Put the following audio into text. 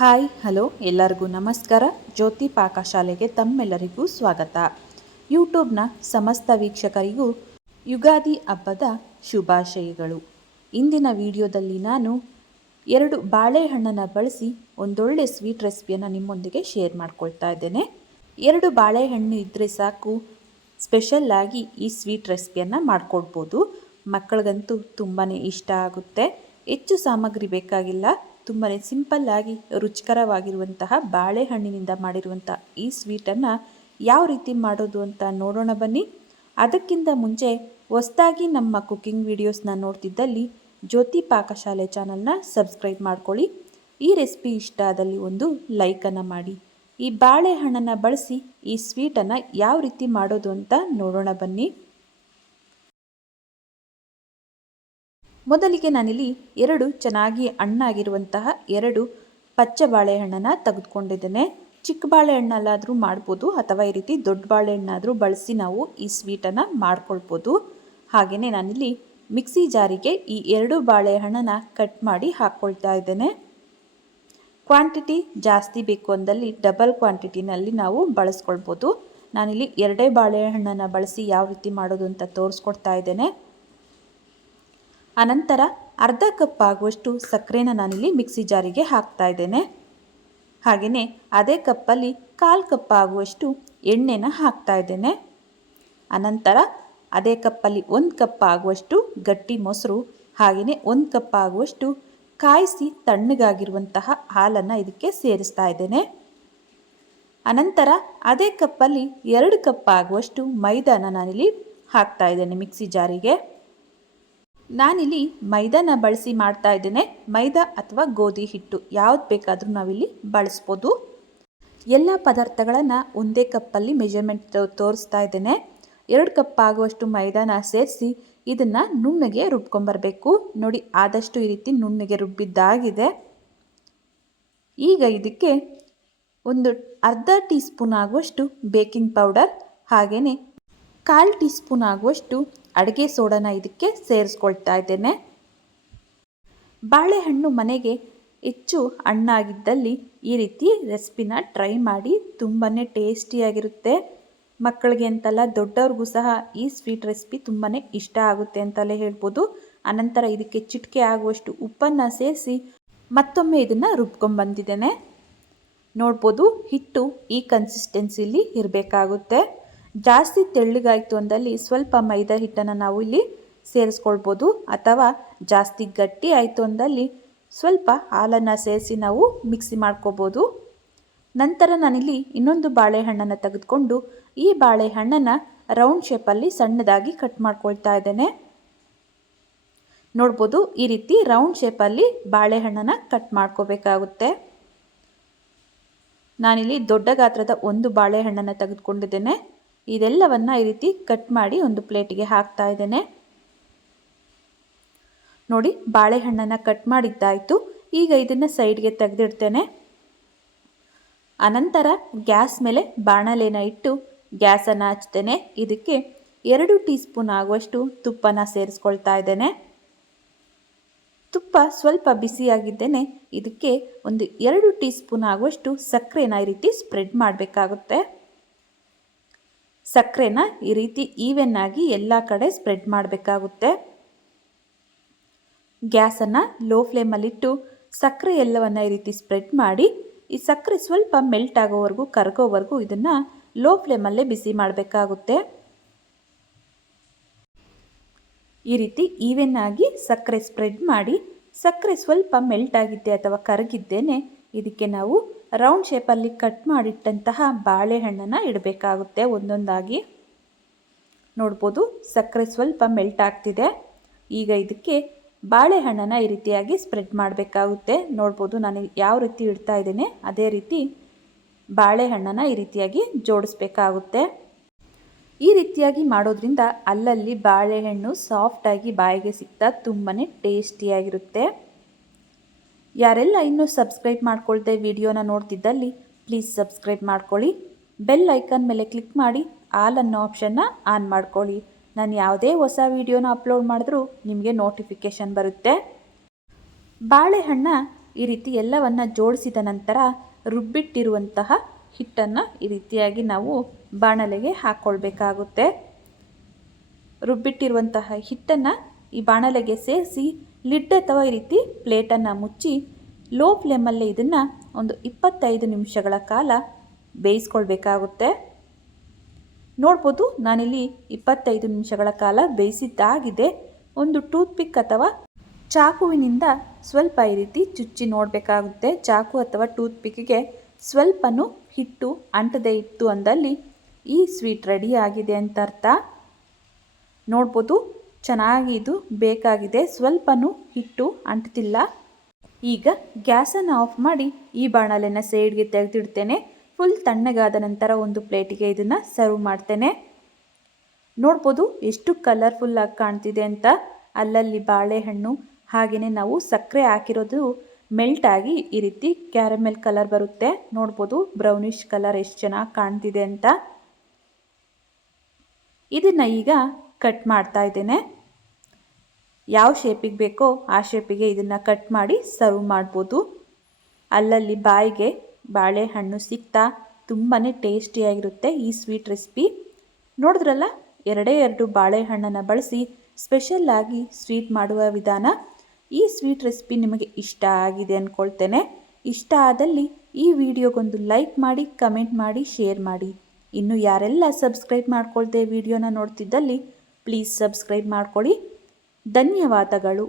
Hi hello ಎಲ್ಲರಿಗೂ ನಮಸ್ಕಾರ. ಜ್ಯೋತಿ ಪಾಕಶಾಲೆಗೆ ತಮ್ಮೆಲ್ಲರಿಗೂ ಸ್ವಾಗತ. ಯೂಟ್ಯೂಬ್ನ ಸಮಸ್ತ ವೀಕ್ಷಕರಿಗೂ ಯುಗಾದಿ ಹಬ್ಬದ ಶುಭಾಶಯಗಳು. ಇಂದಿನ ವಿಡಿಯೋದಲ್ಲಿ ನಾನು 2 ಬಾಳೆಹಣ್ಣನ್ನು ಬಳಸಿ ಒಂದೊಳ್ಳೆ ಸ್ವೀಟ್ ರೆಸಿಪಿಯನ್ನು ನಿಮ್ಮೊಂದಿಗೆ ಶೇರ್ ಮಾಡ್ಕೊಳ್ತಾ ಇದ್ದೇನೆ. 2 ಬಾಳೆಹಣ್ಣು ಇದ್ದರೆ ಸಾಕು, ಸ್ಪೆಷಲ್ಲಾಗಿ ಈ ಸ್ವೀಟ್ ರೆಸಿಪಿಯನ್ನು ಮಾಡ್ಕೊಳ್ಬೋದು. ಮಕ್ಕಳಿಗಂತೂ ತುಂಬಾ ಇಷ್ಟ ಆಗುತ್ತೆ. ಹೆಚ್ಚು ಸಾಮಗ್ರಿ ಬೇಕಾಗಿಲ್ಲ. ತುಂಬಾ ಸಿಂಪಲ್ಲಾಗಿ ರುಚಿಕರವಾಗಿರುವಂತಹ ಬಾಳೆಹಣ್ಣಿನಿಂದ ಮಾಡಿರುವಂಥ ಈ ಸ್ವೀಟನ್ನು ಯಾವ ರೀತಿ ಮಾಡೋದು ಅಂತ ನೋಡೋಣ ಬನ್ನಿ. ಅದಕ್ಕಿಂತ ಮುಂಚೆ ಹೊಸದಾಗಿ ನಮ್ಮ ಕುಕ್ಕಿಂಗ್ ವಿಡಿಯೋಸ್ನ ನೋಡ್ತಿದ್ದಲ್ಲಿ ಜ್ಯೋತಿ ಪಾಕಶಾಲೆ ಚಾನಲ್ನ ಸಬ್ಸ್ಕ್ರೈಬ್ ಮಾಡ್ಕೊಳ್ಳಿ. ಈ ರೆಸಿಪಿ ಇಷ್ಟ ಆದಲ್ಲಿ ಒಂದು ಲೈಕನ್ನು ಮಾಡಿ. ಈ ಬಾಳೆಹಣ್ಣನ್ನು ಬಳಸಿ ಈ ಸ್ವೀಟನ್ನು ಯಾವ ರೀತಿ ಮಾಡೋದು ಅಂತ ನೋಡೋಣ ಬನ್ನಿ. ಮೊದಲಿಗೆ ನಾನಿಲ್ಲಿ 2 ಚೆನ್ನಾಗಿ ಹಣ್ಣಾಗಿರುವಂತಹ 2 ಪಚ್ಚೆ ಬಾಳೆಹಣ್ಣನ್ನು ತೆಗೆದುಕೊಂಡಿದ್ದೇನೆ. ಚಿಕ್ಕ ಬಾಳೆಹಣ್ಣಲ್ಲಾದರೂ ಮಾಡ್ಬೋದು, ಅಥವಾ ಈ ರೀತಿ ದೊಡ್ಡ ಬಾಳೆಹಣ್ಣಾದರೂ ಬಳಸಿ ನಾವು ಈ ಸ್ವೀಟನ್ನು ಮಾಡ್ಕೊಳ್ಬೋದು. ಹಾಗೆಯೇ ನಾನಿಲ್ಲಿ ಮಿಕ್ಸಿ ಜಾರಿಗೆ ಈ 2 ಬಾಳೆಹಣ್ಣನ್ನು ಕಟ್ ಮಾಡಿ ಹಾಕ್ಕೊಳ್ತಾ ಇದ್ದೇನೆ. ಕ್ವಾಂಟಿಟಿ ಜಾಸ್ತಿ ಬೇಕು ಅಂದಲ್ಲಿ ಡಬಲ್ ಕ್ವಾಂಟಿಟಿನಲ್ಲಿ ನಾವು ಬಳಸ್ಕೊಳ್ಬೋದು. ನಾನಿಲ್ಲಿ 2 ಬಾಳೆಹಣ್ಣನ್ನು ಬಳಸಿ ಯಾವ ರೀತಿ ಮಾಡೋದು ಅಂತ ತೋರಿಸ್ಕೊಡ್ತಾ ಇದ್ದೇನೆ. ಅನಂತರ ಅರ್ಧ ಕಪ್ ಆಗುವಷ್ಟು ಸಕ್ಕರೆನ ನಾನಿಲ್ಲಿ ಮಿಕ್ಸಿ ಜಾರಿಗೆ ಹಾಕ್ತಾ ಇದ್ದೇನೆ. ಹಾಗೆಯೇ ಅದೇ ಕಪ್ಪಲ್ಲಿ 1/4 ಕಪ್ ಆಗುವಷ್ಟು ಎಣ್ಣೆನ ಹಾಕ್ತಾ ಇದ್ದೇನೆ. ಅನಂತರ ಅದೇ ಕಪ್ಪಲ್ಲಿ 1 ಕಪ್ ಆಗುವಷ್ಟು ಗಟ್ಟಿ ಮೊಸರು, ಹಾಗೆಯೇ 1 ಕಪ್ ಆಗುವಷ್ಟು ಕಾಯಿಸಿ ತಣ್ಣಗಾಗಿರುವಂತಹ ಹಾಲನ್ನು ಇದಕ್ಕೆ ಸೇರಿಸ್ತಾ ಇದ್ದೇನೆ. ಅನಂತರ ಅದೇ ಕಪ್ಪಲ್ಲಿ 2 ಕಪ್ ಆಗುವಷ್ಟು ಮೈದಾನ ನಾನಿಲ್ಲಿ ಹಾಕ್ತಾ ಇದ್ದೇನೆ ಮಿಕ್ಸಿ ಜಾರಿಗೆ. ನಾನಿಲ್ಲಿ ಮೈದಾನ ಬಳಸಿ ಮಾಡ್ತಾ ಇದ್ದೇನೆ. ಮೈದಾ ಅಥವಾ ಗೋಧಿ ಹಿಟ್ಟು ಯಾವ್ದು ಬೇಕಾದರೂ ನಾವಿಲ್ಲಿ ಬಳಸ್ಬೋದು. ಎಲ್ಲ ಪದಾರ್ಥಗಳನ್ನು ಒಂದೇ ಕಪ್ಪಲ್ಲಿ ಮೆಜರ್ಮೆಂಟ್ ತೋರಿಸ್ತಾ ಇದ್ದೇನೆ. 2 ಕಪ್ ಆಗುವಷ್ಟು ಮೈದಾನ ಸೇರಿಸಿ ಇದನ್ನು ನುಣ್ಣಗೆ ರುಬ್ಕೊಂಬರಬೇಕು. ನೋಡಿ, ಆದಷ್ಟು ಈ ರೀತಿ ನುಣ್ಣಗೆ ರುಬ್ಬಿದ್ದಾಗಿದೆ. ಈಗ ಇದಕ್ಕೆ ಒಂದು ಅರ್ಧ ಟೀ ಸ್ಪೂನ್ ಆಗುವಷ್ಟು ಬೇಕಿಂಗ್ ಪೌಡರ್, ಹಾಗೆಯೇ 1/4 ಟೀ ಸ್ಪೂನ್ ಆಗುವಷ್ಟು ಅಡುಗೆ ಸೋಡಾನ ಇದಕ್ಕೆ ಸೇರಿಸ್ಕೊಳ್ತಾ ಇದ್ದೇನೆ. ಬಾಳೆಹಣ್ಣು ಮನೆಗೆ ಹೆಚ್ಚು ಹಣ್ಣಾಗಿದ್ದಲ್ಲಿ ಈ ರೀತಿ ರೆಸಿಪಿನ ಟ್ರೈ ಮಾಡಿ. ತುಂಬಾ ಟೇಸ್ಟಿಯಾಗಿರುತ್ತೆ. ಮಕ್ಕಳಿಗೆ ಅಂತಲ್ಲ, ದೊಡ್ಡವ್ರಿಗೂ ಸಹ ಈ ಸ್ವೀಟ್ ರೆಸಿಪಿ ತುಂಬಾ ಇಷ್ಟ ಆಗುತ್ತೆ ಅಂತಲೇ ಹೇಳ್ಬೋದು. ಅನಂತರ ಇದಕ್ಕೆ ಚಿಟಿಕೆ ಆಗುವಷ್ಟು ಉಪ್ಪನ್ನು ಸೇರಿಸಿ ಮತ್ತೊಮ್ಮೆ ಇದನ್ನು ರುಬ್ಕೊಂಡ್ಬಂದಿದ್ದೇನೆ. ನೋಡ್ಬೋದು, ಹಿಟ್ಟು ಈ ಕನ್ಸಿಸ್ಟೆನ್ಸಿಲಿ ಇರಬೇಕಾಗುತ್ತೆ. ಜಾಸ್ತಿ ತೆಳ್ಳಗಾಯಿತು ಅಂದಲ್ಲಿ ಸ್ವಲ್ಪ ಮೈದಾ ಹಿಟ್ಟನ್ನು ನಾವು ಇಲ್ಲಿ ಸೇರಿಸ್ಕೊಳ್ಬೋದು, ಅಥವಾ ಜಾಸ್ತಿ ಗಟ್ಟಿ ಆಯಿತು ಅಂದಲ್ಲಿ ಸ್ವಲ್ಪ ಹಾಲನ್ನು ಸೇರಿಸಿ ನಾವು ಮಿಕ್ಸಿ ಮಾಡ್ಕೋಬೋದು. ನಂತರ ನಾನಿಲ್ಲಿ ಇನ್ನೊಂದು ಬಾಳೆಹಣ್ಣನ್ನು ತೆಗೆದುಕೊಂಡು ಈ ಬಾಳೆಹಣ್ಣನ್ನು ರೌಂಡ್ ಶೇಪಲ್ಲಿ ಸಣ್ಣದಾಗಿ ಕಟ್ ಮಾಡ್ಕೊಳ್ತಾ ಇದ್ದೇನೆ. ನೋಡ್ಬೋದು, ಈ ರೀತಿ ರೌಂಡ್ ಶೇಪಲ್ಲಿ ಬಾಳೆಹಣ್ಣನ್ನು ಕಟ್ ಮಾಡ್ಕೋಬೇಕಾಗುತ್ತೆ. ನಾನಿಲ್ಲಿ ದೊಡ್ಡ ಗಾತ್ರದ ಒಂದು ಬಾಳೆಹಣ್ಣನ್ನು ತೆಗೆದುಕೊಂಡಿದ್ದೇನೆ. ಇದೆಲ್ಲವನ್ನು ಈ ರೀತಿ ಕಟ್ ಮಾಡಿ ಒಂದು ಪ್ಲೇಟಿಗೆ ಹಾಕ್ತಾ ಇದ್ದೇನೆ. ನೋಡಿ, ಬಾಳೆಹಣ್ಣನ್ನು ಕಟ್ ಮಾಡಿದ್ದಾಯಿತು. ಈಗ ಇದನ್ನು ಸೈಡ್ಗೆ ತೆಗೆದಿಡ್ತೇನೆ. ಅನಂತರ ಗ್ಯಾಸ್ ಮೇಲೆ ಬಾಣಲೆನ ಇಟ್ಟು ಗ್ಯಾಸನ್ನು ಹಚ್ತೇನೆ. ಇದಕ್ಕೆ 2 ಟೀ ಸ್ಪೂನ್ ಆಗುವಷ್ಟು ತುಪ್ಪನ ಸೇರಿಸ್ಕೊಳ್ತಾ ಇದ್ದೇನೆ. ತುಪ್ಪ ಸ್ವಲ್ಪ ಬಿಸಿಯಾಗಿದ್ದೇನೆ. ಇದಕ್ಕೆ ಒಂದು 2 ಟೀ ಸ್ಪೂನ್ ಆಗುವಷ್ಟು ಸಕ್ಕರೆನ ಈ ರೀತಿ ಸ್ಪ್ರೆಡ್ ಮಾಡಬೇಕಾಗುತ್ತೆ. ಸಕ್ಕರೆನ ಈ ರೀತಿ ಈವೆನ್ ಆಗಿ ಎಲ್ಲ ಕಡೆ ಸ್ಪ್ರೆಡ್ ಮಾಡಬೇಕಾಗುತ್ತೆ. ಗ್ಯಾಸನ್ನು ಲೋ ಫ್ಲೇಮಲ್ಲಿಟ್ಟು ಸಕ್ಕರೆ ಎಲ್ಲವನ್ನು ಈ ರೀತಿ ಸ್ಪ್ರೆಡ್ ಮಾಡಿ, ಈ ಸಕ್ಕರೆ ಸ್ವಲ್ಪ ಮೆಲ್ಟ್ ಆಗೋವರೆಗೂ, ಕರಗೋವರೆಗೂ ಇದನ್ನು ಲೋ ಫ್ಲೇಮಲ್ಲೇ ಬಿಸಿ ಮಾಡಬೇಕಾಗುತ್ತೆ. ಈ ರೀತಿ ಈವೆನ್ ಆಗಿ ಸಕ್ಕರೆ ಸ್ಪ್ರೆಡ್ ಮಾಡಿ, ಸಕ್ಕರೆ ಸ್ವಲ್ಪ ಮೆಲ್ಟ್ ಆಗಿದ್ದೆ ಅಥವಾ ಕರಗಿದ್ದೇನೆ ಇದಕ್ಕೆ ನಾವು ರೌಂಡ್ ಶೇಪಲ್ಲಿ ಕಟ್ ಮಾಡಿಟ್ಟಂತಹ ಬಾಳೆಹಣ್ಣನ್ನು ಇಡಬೇಕಾಗುತ್ತೆ ಒಂದೊಂದಾಗಿ. ನೋಡ್ಬೋದು, ಸಕ್ಕರೆ ಸ್ವಲ್ಪ ಮೆಲ್ಟ್ ಆಗ್ತಿದೆ. ಈಗ ಇದಕ್ಕೆ ಬಾಳೆಹಣ್ಣನ್ನು ಈ ರೀತಿಯಾಗಿ ಸ್ಪ್ರೆಡ್ ಮಾಡಬೇಕಾಗುತ್ತೆ. ನೋಡ್ಬೋದು, ನಾನು ಯಾವ ರೀತಿ ಇಡ್ತಾ ಇದ್ದೇನೆ ಅದೇ ರೀತಿ ಬಾಳೆಹಣ್ಣನ್ನು ಈ ರೀತಿಯಾಗಿ ಜೋಡಿಸ್ಬೇಕಾಗುತ್ತೆ. ಈ ರೀತಿಯಾಗಿ ಮಾಡೋದ್ರಿಂದ ಅಲ್ಲಲ್ಲಿ ಬಾಳೆಹಣ್ಣು ಸಾಫ್ಟಾಗಿ ಬಾಯಿಗೆ ಸಿಗ್ತಾ ತುಂಬಾ ಟೇಸ್ಟಿಯಾಗಿರುತ್ತೆ. ಯಾರೆಲ್ಲ ಇನ್ನೂ ಸಬ್ಸ್ಕ್ರೈಬ್ ಮಾಡ್ಕೊಳ್ದೆ ವಿಡಿಯೋನ ನೋಡ್ತಿದ್ದಲ್ಲಿ ಪ್ಲೀಸ್ ಸಬ್ಸ್ಕ್ರೈಬ್ ಮಾಡ್ಕೊಳ್ಳಿ. ಬೆಲ್ ಐಕಾನ್ ಮೇಲೆ ಕ್ಲಿಕ್ ಮಾಡಿ ಆಲ್ ಅನ್ನೋ ಆಪ್ಷನ್ನ ಆನ್ ಮಾಡ್ಕೊಳ್ಳಿ. ನಾನು ಯಾವುದೇ ಹೊಸ ವಿಡಿಯೋನ ಅಪ್ಲೋಡ್ ಮಾಡಿದ್ರೂ ನಿಮಗೆ ನೋಟಿಫಿಕೇಷನ್ ಬರುತ್ತೆ. ಬಾಳೆಹಣ್ಣ ಈ ರೀತಿ ಎಲ್ಲವನ್ನು ಜೋಡಿಸಿದ ನಂತರ ರುಬ್ಬಿಟ್ಟಿರುವಂತಹ ಹಿಟ್ಟನ್ನು ಈ ರೀತಿಯಾಗಿ ನಾವು ಬಾಣಲೆಗೆ ಹಾಕ್ಕೊಳ್ಬೇಕಾಗುತ್ತೆ. ರುಬ್ಬಿಟ್ಟಿರುವಂತಹ ಹಿಟ್ಟನ್ನು ಈ ಬಾಣಲೆಗೆ ಸೇರಿಸಿ ಲಿಡ್ ಅಥವಾ ಈ ರೀತಿ ಪ್ಲೇಟನ್ನು ಮುಚ್ಚಿ ಲೋ ಫ್ಲೇಮಲ್ಲೇ ಇದನ್ನು ಒಂದು 25 ನಿಮಿಷಗಳ ಕಾಲ ಬೇಯಿಸ್ಕೊಳ್ಬೇಕಾಗುತ್ತೆ. ನೋಡ್ಬೋದು ನಾನಿಲ್ಲಿ 25 ನಿಮಿಷಗಳ ಕಾಲ ಬೇಯಿಸಿದ್ದಾಗಿದೆ. ಒಂದು ಟೂತ್ಪಿಕ್ ಅಥವಾ ಚಾಕುವಿನಿಂದ ಸ್ವಲ್ಪ ಈ ರೀತಿ ಚುಚ್ಚಿ ನೋಡಬೇಕಾಗುತ್ತೆ. ಚಾಕು ಅಥವಾ ಟೂತ್ಪಿಕ್ಕಿಗೆ ಸ್ವಲ್ಪನೂ ಹಿಟ್ಟು ಅಂಟದೇ ಇತ್ತು ಅಂದಲ್ಲಿ ಈ ಸ್ವೀಟ್ ರೆಡಿ ಆಗಿದೆ ಅಂತ ಅರ್ಥ. ನೋಡ್ಬೋದು ಚೆನ್ನಾಗಿ ಇದು ಬೇಕಾಗಿದೆ, ಸ್ವಲ್ಪನೂ ಹಿಟ್ಟು ಅಂಟ್ತಿಲ್ಲ. ಈಗ ಗ್ಯಾಸನ್ನು ಆಫ್ ಮಾಡಿ ಈ ಬಾಣಲೆನ ಸೈಡ್ಗೆ ತೆಗೆದಿಡ್ತೇನೆ. ಫುಲ್ ತಣ್ಣಗಾದ ನಂತರ ಒಂದು ಪ್ಲೇಟಿಗೆ ಇದನ್ನು ಸರ್ವ್ ಮಾಡ್ತೇನೆ. ನೋಡ್ಬೋದು ಎಷ್ಟು ಕಲರ್ಫುಲ್ಲಾಗಿ ಕಾಣ್ತಿದೆ ಅಂತ. ಅಲ್ಲಲ್ಲಿ ಬಾಳೆಹಣ್ಣು ಹಾಗೆಯೇ ನಾವು ಸಕ್ಕರೆ ಹಾಕಿರೋದು ಮೆಲ್ಟ್ ಆಗಿ ಈ ರೀತಿ ಕ್ಯಾರಮೆಲ್ ಕಲರ್ ಬರುತ್ತೆ. ನೋಡ್ಬೋದು ಬ್ರೌನಿಷ್ ಕಲರ್ ಎಷ್ಟು ಚೆನ್ನಾಗಿ ಕಾಣ್ತಿದೆ ಅಂತ. ಇದನ್ನು ಈಗ ಕಟ್ ಮಾಡ್ತಾ ಇದ್ದೇನೆ. ಯಾವ ಶೇಪಿಗೆ ಬೇಕೋ ಆ ಶೇಪಿಗೆ ಇದನ್ನು ಕಟ್ ಮಾಡಿ ಸರ್ವ್ ಮಾಡ್ಬೋದು. ಅಲ್ಲಲ್ಲಿ ಬಾಯಿಗೆ ಬಾಳೆಹಣ್ಣು ಸಿಗ್ತಾ ತುಂಬಾ ಟೇಸ್ಟಿಯಾಗಿರುತ್ತೆ ಈ ಸ್ವೀಟ್ ರೆಸಿಪಿ. ನೋಡಿದ್ರಲ್ಲ, 2 ಬಾಳೆಹಣ್ಣನ್ನು ಬಳಸಿ ಸ್ಪೆಷಲ್ಲಾಗಿ ಸ್ವೀಟ್ ಮಾಡುವ ವಿಧಾನ. ಈ ಸ್ವೀಟ್ ರೆಸಿಪಿ ನಿಮಗೆ ಇಷ್ಟ ಆಗಿದೆ ಅಂದ್ಕೊಳ್ತೇನೆ. ಇಷ್ಟ ಆದಲ್ಲಿ ಈ ವಿಡಿಯೋಗೊಂದು ಲೈಕ್ ಮಾಡಿ, ಕಮೆಂಟ್ ಮಾಡಿ, ಶೇರ್ ಮಾಡಿ. ಇನ್ನು ಯಾರೆಲ್ಲ ಸಬ್ಸ್ಕ್ರೈಬ್ ಮಾಡ್ಕೊಳ್ದೆ ವಿಡಿಯೋನ ನೋಡ್ತಿದ್ದಲ್ಲಿ ಪ್ಲೀಸ್ ಸಬ್ಸ್ಕ್ರೈಬ್ ಮಾಡ್ಕೊಳ್ಳಿ. ಧನ್ಯವಾದಗಳು.